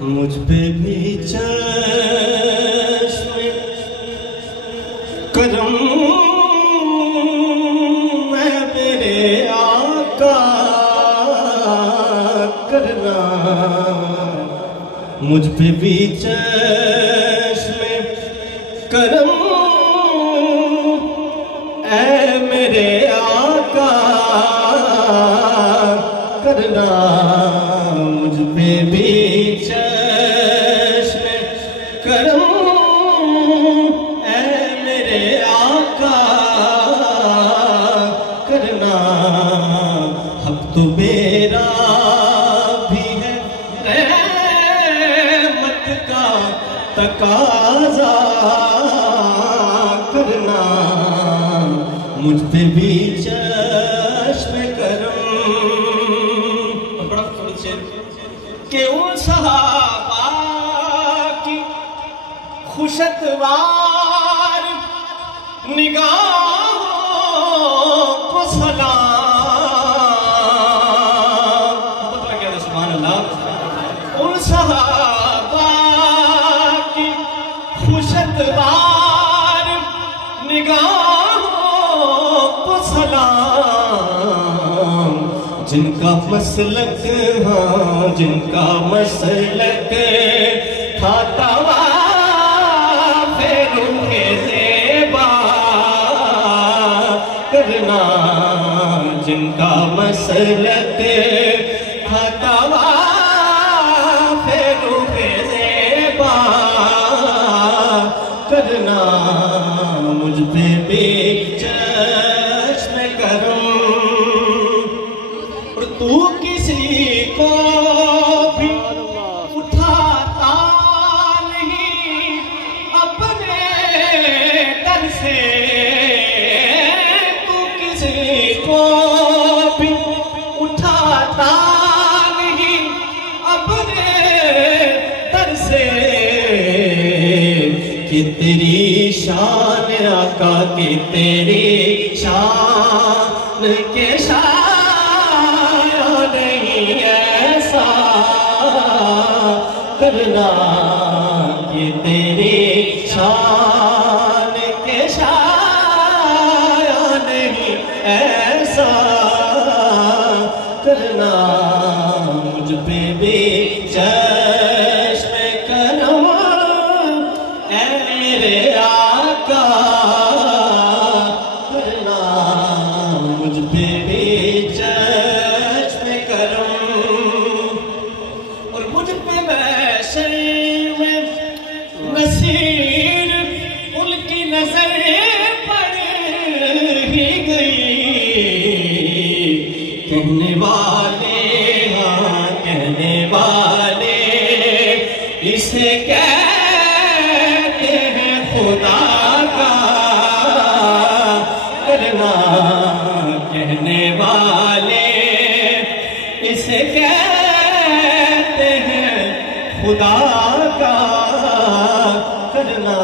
مجھ پہ بھی چشم کرم ہے میرے آقا کرنا، مجھ پہ بھی چشم کرم اے میرے آقا کرنا، مجھ پہ بھی چشم کرم اے میرے آقا کرنا، حق تو میرا بھی ہے رحمت کا تقاضا کرنا، مجھ پہ بھی چشم کرم۔ اور بڑا خوبصورت شعر کہ ان صحابہ کی خوشتوار نگاہوں کو سلام، پتہ کیا ہے سبحان اللہ، ان صحابہ کی خوشتوار نگاہوں کو سلام، جن کا مسلک جن کا مسلک تھا طواف روح زیبا کرنا، جن کا مسلک تھا طواف روح زیبا کرنا، مجھ پہ بھی چشم کرم۔ اور تو کسی کو بھی اٹھاتا نہیں اپنے در سے، تو کسی کو بھی اٹھاتا نہیں اپنے در سے، کہ تیری شان آقا کہ تیری شان کے شایع نہیں ایسا کرنا، کہ تیری شان کے شایع نہیں ایسا کرنا، مجھ پہ بھی چشم کرم اے میرے آقا کرنا، مجھ پہ بھی چشم کرم۔ اور مجھ پہ محشر میں نصیر ان کی نظر پڑ ہی گئی، کہنے والے ہاں کہنے والے اسے کہتے ہیں خدا کا کرنا، کہنے والے اسے کہتے ہیں خدا کا کرنا۔